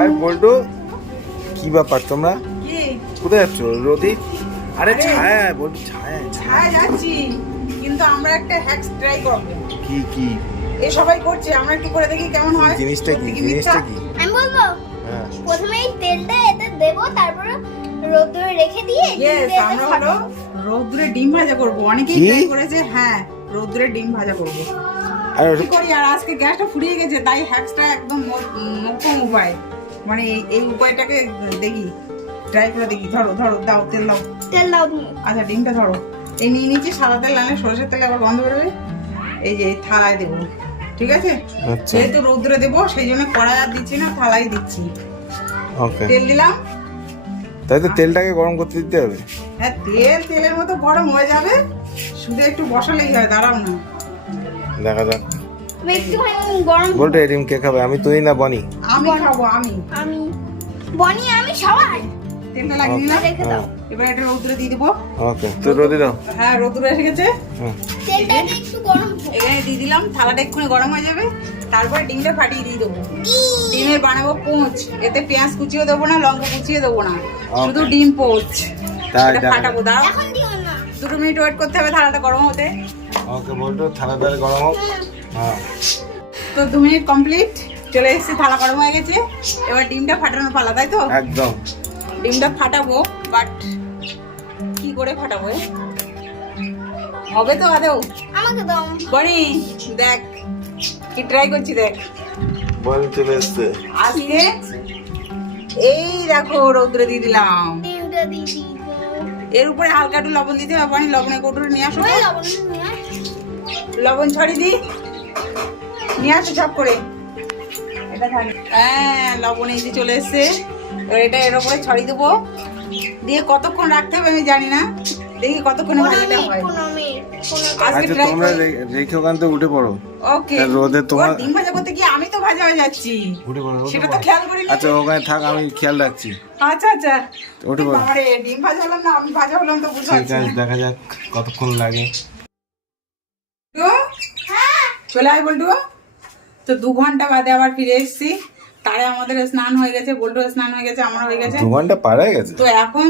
High বল্টু কি ব্যাপার তোমরা? কি? কোথায় যাচ্ছ রোদি আরে আরে। ছায়া বল্টু ছায়া ছায়া। যাচ্ছি কিন্তু আমরা একটা হ্যাক্স ট্রাই করব। কি কি? এ সবাই করছে আমরা একটু করে দেখি কেমন হয়। জিনিসটা কি জিনিসটা কি? আমি বলব হ্যাঁ। প্রথমে এই তেলটা এতে দেবো তারপর রোদ্দুরে রেখে দিয়ে এতে আমরা হলো। রৌদ্রে ডিম ভাজা করব। অনেকেই ট্রাই করেছে হ্যাঁ রৌদ্রে ডিম ভাজা করব। আর কি করি আর আজকে গ্যাসটা ফুরিয়ে গেছে তাই হ্যাক্সটা একদম মোক্ষম উপায়। মানে এই- উপায়টাকে দেখি ট্রাই করে দেখি। ধরো ধরো দাও তেল দাও। তেল দাও। আচ্ছা ডিমটা ধরো। এই নিয়ে নিচ্ছি সাদা তেল নাহলে সরষের তেলে আবার গন্ধ বেরোবে এই যে এই থালায় দেবো। ঠিক আছে? আচ্ছা। যেহেতু রৌদ্রে দেবো সেই জন্য কড়াই আর দিচ্ছি না থালাই দিচ্ছি। তেল দিলাম। তাই তো তেলটাকে গরম করতে দিতে হবে? হ্যাঁ তেল তেলের মতো গরম হয়ে যাবে। শুধু একটু বসালেই হয় দাঁড়াও না। দেখা যাক। গরম এই ডিম কে খাবে? আমি তুই না বনি। আমি খাব আমি। আমি। বনি আমি সবাই। তেলটা লাগিয়ে নিলাম রেখে দাও। এবার এটা রৌদ্রে দিয়ে দিবো। ওকে তুই রোদি দাও। হ্যাঁ রৌদ্রে এসে গেছে। একটু গরম এখানে দিয়ে দিলাম। থালাটা এক্ষুনি গরম হয়ে যাবে। তারপর ডিমটা ফাটিয়ে দিয়ে দেবো। ডিমের বানাবো পোঁচ। এতে পেঁয়াজ কুচিয়ে দেবো না লঙ্কা কুচিয়ে দেবো না। শুধু ডিম পোঁচ। এটা ফাটাবো দাও। এখন দিও না। দুটো মিনিট ওয়েট করতে হবে থালাটা গরম হতে। ওকে বল্টু থালা গরম হোক। হ্যাঁ। তো দু মিনিট কমপ্লিট চলে এসেছি থালা গরম হয়ে গেছে। এবার ডিমটা ফাটানোর পালা তাই তো? একদম। ডিমটা ফাটাবো বাট কি করে ফাটাবো এ? হবে তো আদেও আমাকে দাও। বনি দেখ কি ট্রাই করছি দেখ। বল চলে এসছে। আজকে এই দেখো রৌদ্রে দিয়ে দিলাম। ডিমটা দিয়ে দিই এর উপরে হালকা একটু লবণ দিতে হবে পানি লবণের কৌটোরে নিয়ে আসো লবণ ছড়িয়ে আয়। লবণ ছড়ি দি। নিয়ে আসো সব করে। হ্যাঁ লবণ এই যে চলে এসছে। এবার এটা এর উপরে ছড়ি দেবো। দিয়ে কতক্ষণ রাখতে হবে আমি জানি না। দেখি কতক্ষণে ভাজাটা হয়। আজকে আচ্ছা ট্রাই তোমরা রেখে ওখান থেকে উঠে পড়ো। ওকে রোদে তোমার- ডিম ভাজা করতে গিয়ে আমি তো ভাজা হয়ে যাচ্ছি। উঠে পড়ো সেটা তো খেয়াল করিনি। আচ্ছা ওখানে থাক আমি খেয়াল রাখছি। আচ্ছা আচ্ছা। উঠে পড়ো। বাবারে, ডিম ভাজা হলাম না আমি ভাজা হলাম তো বুঝতে ঠিক আছে দেখা যাক কতক্ষণ লাগে। তো, চলে আয় বল্টু। তো দু ঘণ্টা বাদে আবার ফিরে এসেছি। তারে আমাদের স্নান হয়ে গেছে বল্টু স্নান হয়ে গেছে আমার হয়ে গেছে। দু ঘণ্টা পার হয়ে গেছে? তো এখন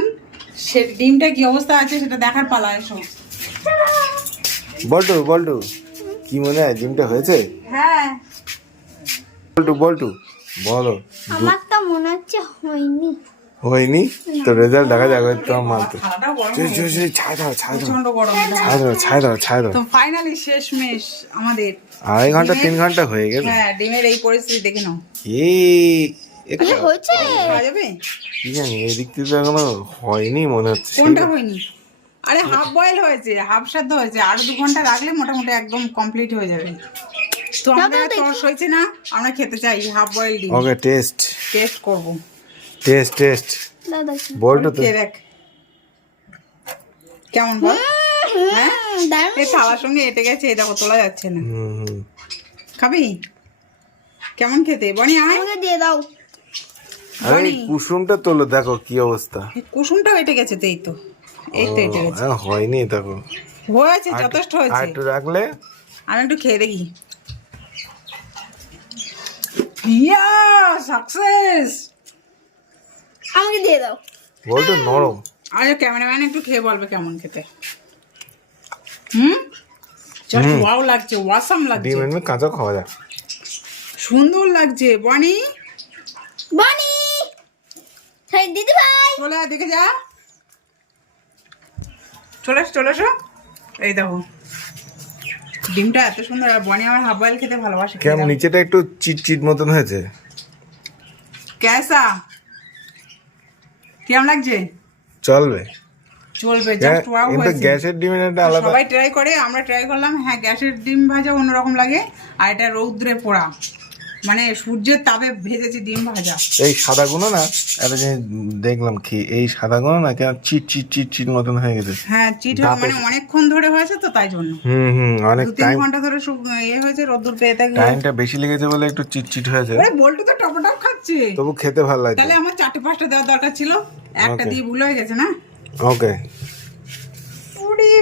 সে ডিমটা কি অবস্থা আছে সেটা দেখার পালা এসো। বল্টু বল্টু কি মনে হয় ডিমটা হয়েছে? হ্যাঁ। বল্টু বল্টু বলো। আমার তো মনে হচ্ছে হয়নি। হয়নি? তো রেজাল্ট দেখা গরম চল হয়ে চল ছাই দাও ছাই দাও। গরম ছাই দাও ছাই দাও ছাই দাও। তো ফাইনালি শেষ মেশ আমাদের। আড়াই ঘণ্টা তিন ঘণ্টা হয়ে গেছে হ্যাঁ ডিমের এই পরিস্থিতি দেখে নাও। এই একটু হয়েছে। যাবে? কি জানি এদিক থেকে তো এখনও হয়নি মনে হচ্ছে। কোনটা হয়নি? আরে হাফ বয়েল হয়েছে হাফ সাদ্ধ হয়েছে। আর দু ঘণ্টা রাখলে মোটামুটি একদম কমপ্লিট হয়ে যাবে। তো আমাদের তরস হয়েছে না আমরা খেতে চাই হাফ বয়েল ডিম। ওকে টেস্ট টেস্ট করব। টেস্ট টেস্ট বল্টু তো। খেয়ে কেমন বল? হ্যাঁ? এই থালার সঙ্গে এটে গেছে এই দেখো তোলা যাচ্ছে না। হুম হুম। খাবি? কেমন খেতে? বনি আমাকে দিয়ে দাও। আরে কুসুমটা তোলো দেখো কি অবস্থা। এই কুসুমটাও এটে গেছে তো এই তো। এই তো এটে গেছে। হ্যাঁ, হয়নি দেখো। হয়েছে যথেষ্ট হয়েছে। একটু রাখলে? আমি একটু খেয়ে দেখি। ইয়া সাকসেস দিয়ে দাও। বল্টু নরম। আরে ক্যামেরাম্যান একটু খেয়ে বলবে কেমন খেতে। হুম? জাস্ট ওয়াও লাগছে ওয়াসাম লাগছে। ডিম এমনি কাঁচা খাওয়া যায়। সুন্দর লাগছে। বনি? বনি! সেই দিদি ভাই! চলে আয়, দেখে যা। চলে এসো, চলে এসো। এই দেখো। ডিমটা এত সুন্দর আর বনি আমার হাফ বয়েল খেতে ভালোবাসে কেমন নিচেটা একটু চিট চিট মতন হয়েছে। ক্যাসা কেমন লাগছে? চলবে। চলবে জাস্ট ওয়াও হয়েছে। গ্যাসের ডিমের একটা আলাদা সবাই ট্রাই করে আমরা ট্রাই করলাম হ্যাঁ গ্যাসের ডিম ভাজা অন্যরকম লাগে আর এটা রৌদ্রে পোড়া। মানে সূর্যের তাপে ভেজেছে ডিম ভাজা। এই সাদা গুলো না একটা জিনিস দেখলাম কি এই সাদা গুলো না কেমন চিট চিট চিট চিট মতন হয়ে গেছে। হ্যাঁ চিট মানে অনেকক্ষণ ধরে হয়েছে তো তাই জন্য। হুম হুম অনেক টাইম ঘণ্টা ধরে ইয়ে হয়েছে রোদ্দুর পেয়ে থাকে টাইমটা বেশি লেগেছে বলে একটু চিট চিট হয়েছে। ওরে বল্টু তো টপটপ খাচ্ছে। তবু খেতে ভালো লাগে তাহলে আমার চারটে পাঁচটা দেওয়ার দরকার ছিল। একটা দিয়ে ভুল হয়ে গেছে না? ওকে পুরি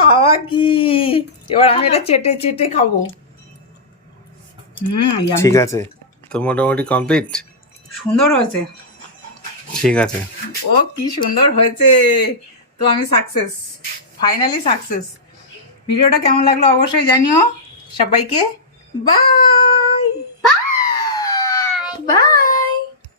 খাওয়া কি? এবার আমি এটা চেটে চেটে খাব। হুম ঠিক আছে তো মোটামুটি কমপ্লিট সুন্দর হয়েছে। ঠিক আছে। ও কি সুন্দর হয়েছে। তো আমি সাকসেস ফাইনালি সাকসেস ভিডিওটা কেমন লাগল অবশ্যই জানিও। সবাইকে বাই বাই